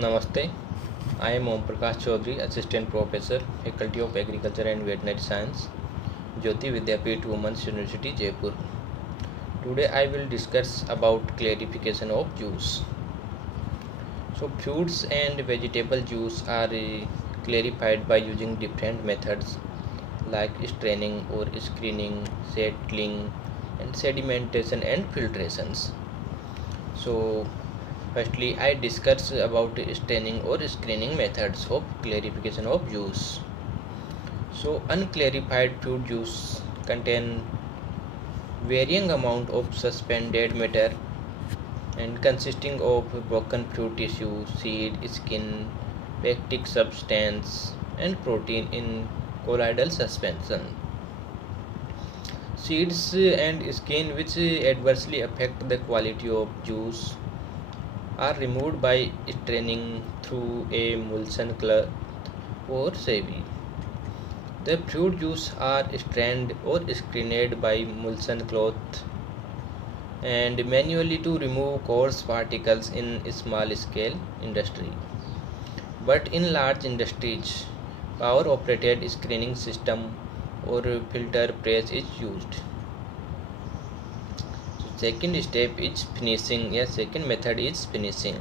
Namaste. I am Om Prakash Chaudhary, Assistant Professor, Faculty of Agriculture and Veterinary Science, Jyoti Vidyapeeth Women's University, Jaipur. Today I will discuss about clarification of juice. So fruits and vegetable juice are clarified by using different methods like straining or screening, settling, and sedimentation and filtrations. So firstly, I discuss about staining or screening methods of clarification of juice. So unclarified fruit juice contain varying amount of suspended matter and consisting of broken fruit tissue, seed, skin, pectic substance, and protein in colloidal suspension. Seeds and skin which adversely affect the quality of juice are removed by straining through a emulsion cloth or sieve. The fruit juice are strained or screened by emulsion cloth and manually to remove coarse particles in small scale industry. But in large industries, power operated screening system or filter press is used. Second step is finishing. Second method is finishing.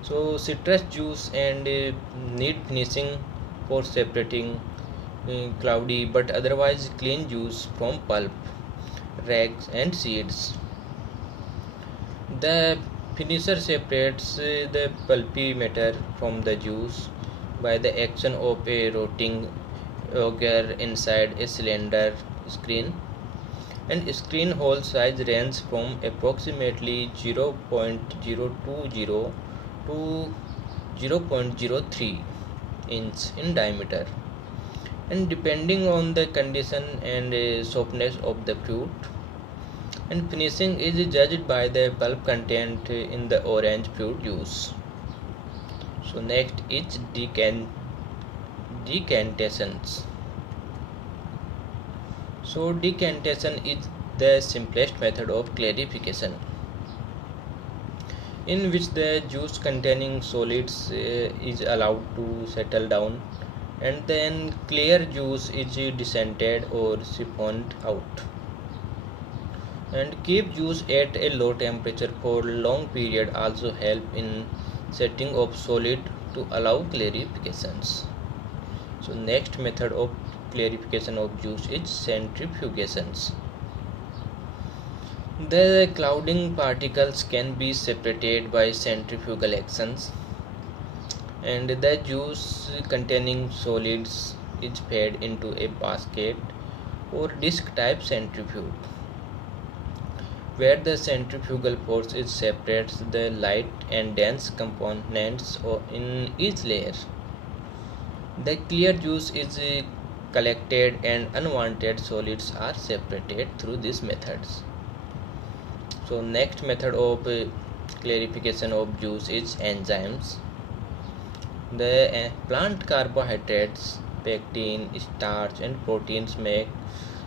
So citrus juice and need finishing for separating cloudy but otherwise clean juice from pulp, rags and seeds. The finisher separates the pulpy matter from the juice by the action of a rotating auger inside a cylinder screen, and screen hole size range from approximately 0.020 to 0.03 inch in diameter, and depending on the condition and softness of the fruit. And finishing is judged by the pulp content in the orange fruit juice. So next is decantations. So decantation is the simplest method of clarification, in which the juice containing solids is allowed to settle down and then clear juice is decanted or siphoned out. And keep juice at a low temperature for long period also help in setting of solid to allow clarifications. So next method of clarification of juice is centrifugations. The clouding particles can be separated by centrifugal actions, and the juice containing solids is fed into a basket or disc type centrifuge, where the centrifugal force is separates the light and dense components in each layer. The clear juice is collected and unwanted solids are separated through these methods. So next method of clarification of juice is enzymes. The plant carbohydrates, pectin, starch and proteins make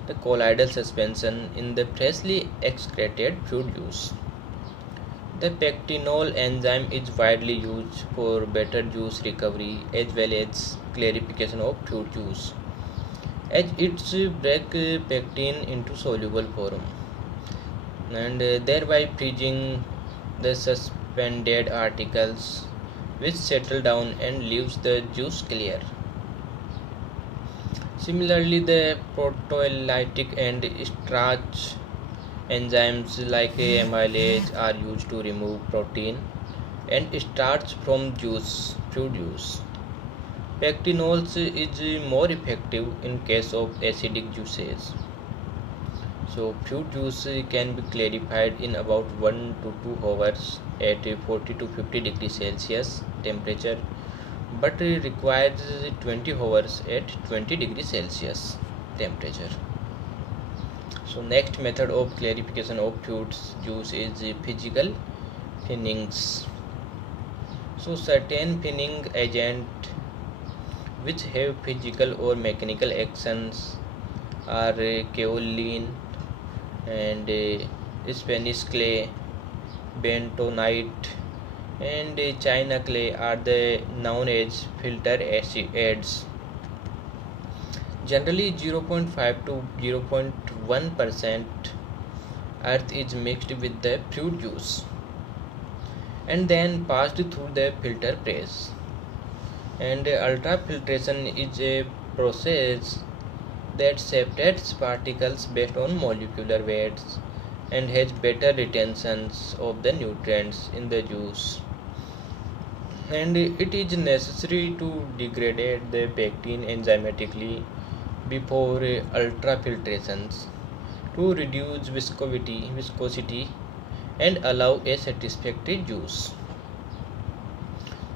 the colloidal suspension in the freshly excreted fruit juice. The pectinol enzyme is widely used for better juice recovery as well as clarification of fruit juice, as it breaks pectin into soluble form and thereby freezing the suspended articles, which settle down and leaves the juice clear. Similarly, the proteolytic and starch enzymes like amylase are used to remove protein and starch from fruit juice. Pectinols is more effective in case of acidic juices. So fruit juice can be clarified in about 1 to 2 hours at 40 to 50 degrees Celsius temperature, but requires 20 hours at 20 degrees Celsius temperature. So next method of clarification of fruit juice is physical thinnings. So certain thinning agent which have physical or mechanical actions are kaolin and Spanish clay, bentonite, and china clay are the known as filter acids. Generally 0.5 to 0.1% earth is mixed with the fruit juice and then passed through the filter press. And ultrafiltration is a process that separates particles based on molecular weights and has better retentions of the nutrients in the juice. And it is necessary to degrade the pectin enzymatically before ultrafiltrations to reduce viscosity and allow a satisfactory juice.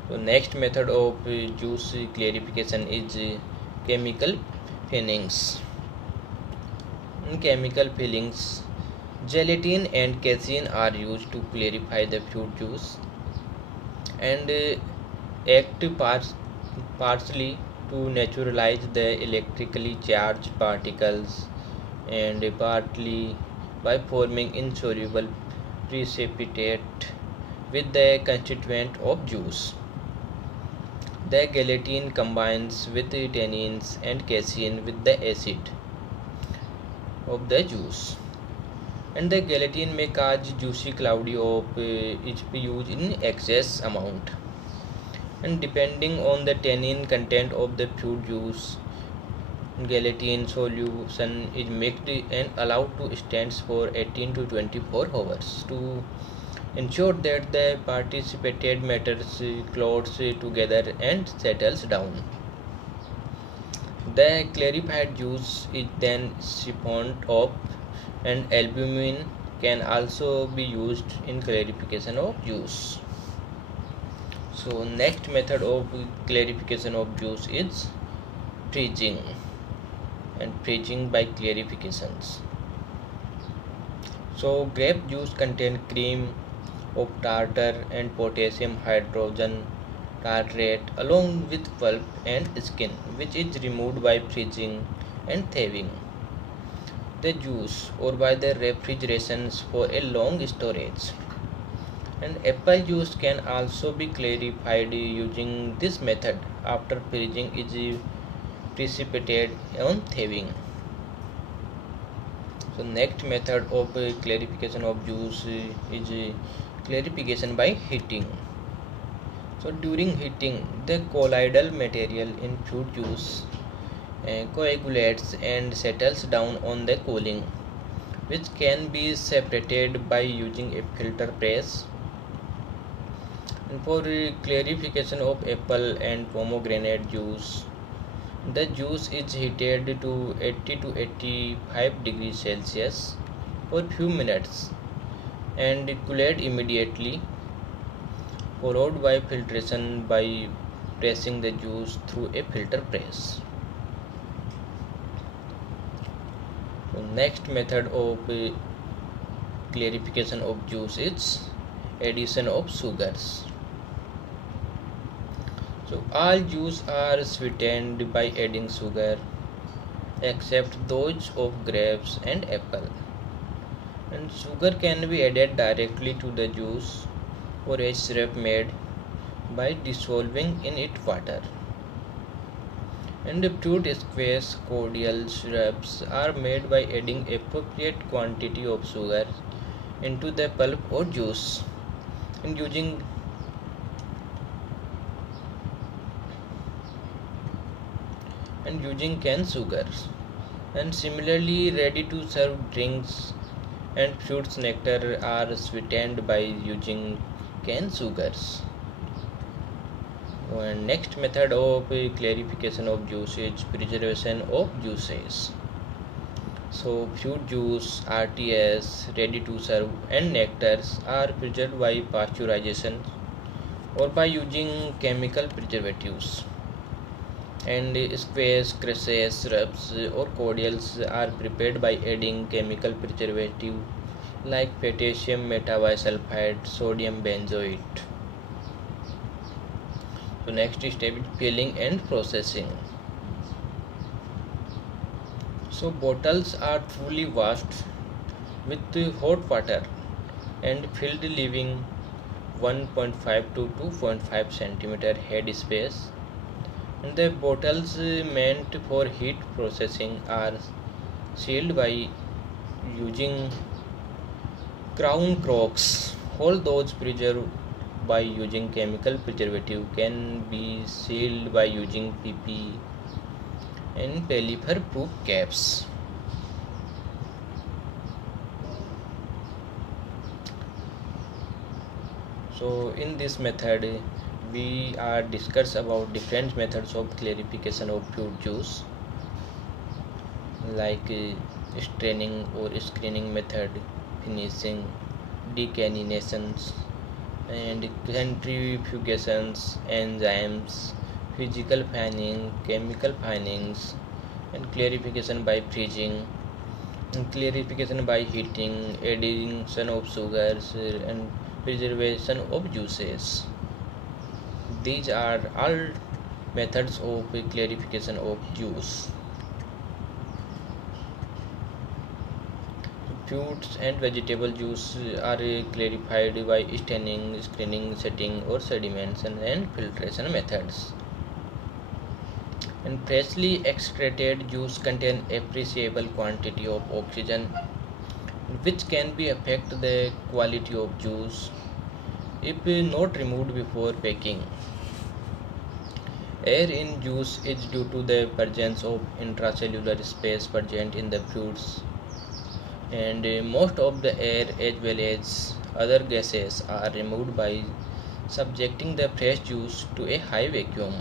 So next method of juice clarification is chemical thinnings. In chemical fillings, gelatin and casein are used to clarify the fruit juice and act partially to naturalize the electrically charged particles and partly by forming insoluble precipitate with the constituent of juice. The gelatin combines with the tannins and casein with the acid of the juice, and the gelatin may cause juicy cloudy of if used in excess amount. And depending on the tannin content of the fruit juice, gelatin solution is mixed and allowed to stand for 18 to 24 hours to ensure that the participated matters clots together and settles down. The clarified juice is then siphoned off, and albumin can also be used in clarification of juice. So next method of clarification of juice is freezing and freezing by clarifications. So grape juice contains cream of tartar and potassium hydrogen tartrate along with pulp and skin, which is removed by freezing and thawing the juice or by the refrigerations for a long storage. And apple juice can also be clarified using this method after freezing is precipitated on thawing. So next method of clarification of juice is clarification by heating. So during heating, the colloidal material in fruit juice coagulates and settles down on the cooling, which can be separated by using a filter press. And for clarification of apple and pomegranate juice, the juice is heated to 80 to 85 degrees Celsius for few minutes and cooled immediately, followed by filtration by pressing the juice through a filter press. So next method of clarification of juice is addition of sugars. So all juice are sweetened by adding sugar except those of grapes and apple. And sugar can be added directly to the juice or a syrup made by dissolving in it water. And the fruit squash cordial syrups are made by adding appropriate quantity of sugar into the pulp or juice and using cane sugars. And similarly, ready to serve drinks and fruits nectar are sweetened by using cane sugars. And next method of clarification of juice is preservation of juices. So fruit juice, RTS, ready to serve and nectars are preserved by pasteurization or by using chemical preservatives. And squash, crushes, syrups or cordials are prepared by adding chemical preservative like potassium metabisulfite, sodium benzoate. So next step is peeling and processing. So bottles are fully washed with hot water and filled, leaving 1.5 to 2.5 centimeter head space, and the bottles meant for heat processing are sealed by using crown corks. All those preserved by using chemical preservative can be sealed by using PP and polymer proof caps. So in this method we are discuss about different methods of clarification of fruit juice, like straining or screening method, finishing, decantations, and centrifugations, enzymes, physical fanning, chemical fannings, and clarification by freezing, and clarification by heating, addition of sugars, and preservation of juices. These are all methods of clarification of juice. Fruits and vegetable juice are clarified by staining, screening, setting, or sedimentation and filtration methods. And freshly extracted juice contain appreciable quantity of oxygen, which can be affect the quality of juice if not removed before packing. Air in juice is due to the presence of intracellular space present in the fruits, and most of the air as well as other gases are removed by subjecting the fresh juice to a high vacuum.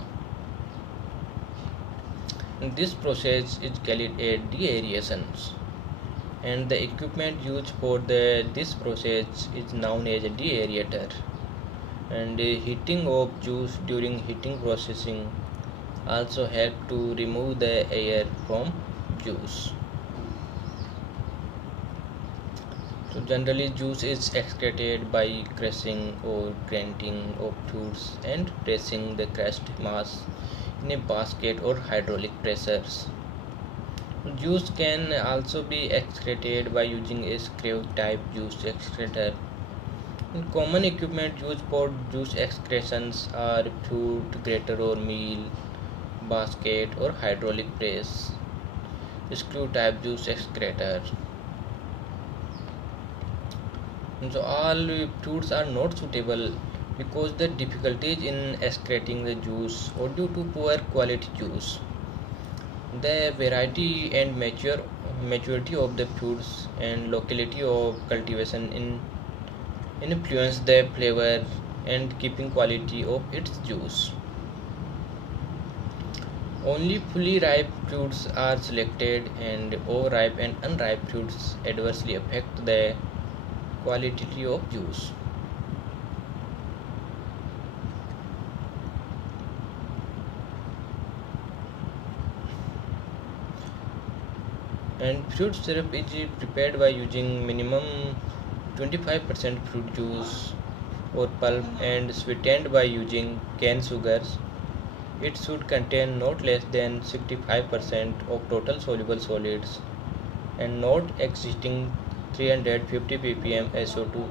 This process is called a deaeration, and the equipment used for this process is known as a deaerator. And heating of juice during heating processing also help to remove the air from juice. So generally juice is excreted by crushing or grinding of fruits and pressing the crushed mass in a basket or hydraulic pressers. Juice can also be excreted by using a screw type juice excreter. Common equipment used for juice excretions are fruit grater or mill, basket or hydraulic press, screw type juice excreter. So all fruits are not suitable because the difficulties in extracting the juice or due to poor quality juice. The variety and maturity of the fruits and locality of cultivation influence the flavor and keeping quality of its juice. Only fully ripe fruits are selected, and overripe and unripe fruits adversely affect the quality of juice. And fruit syrup is prepared by using minimum 25% fruit juice or pulp and sweetened by using cane sugars. It should contain not less than 65% of total soluble solids and not exceeding 350 ppm SO2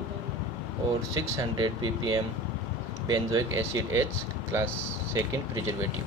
or 600 ppm benzoic acid as class 2nd preservative.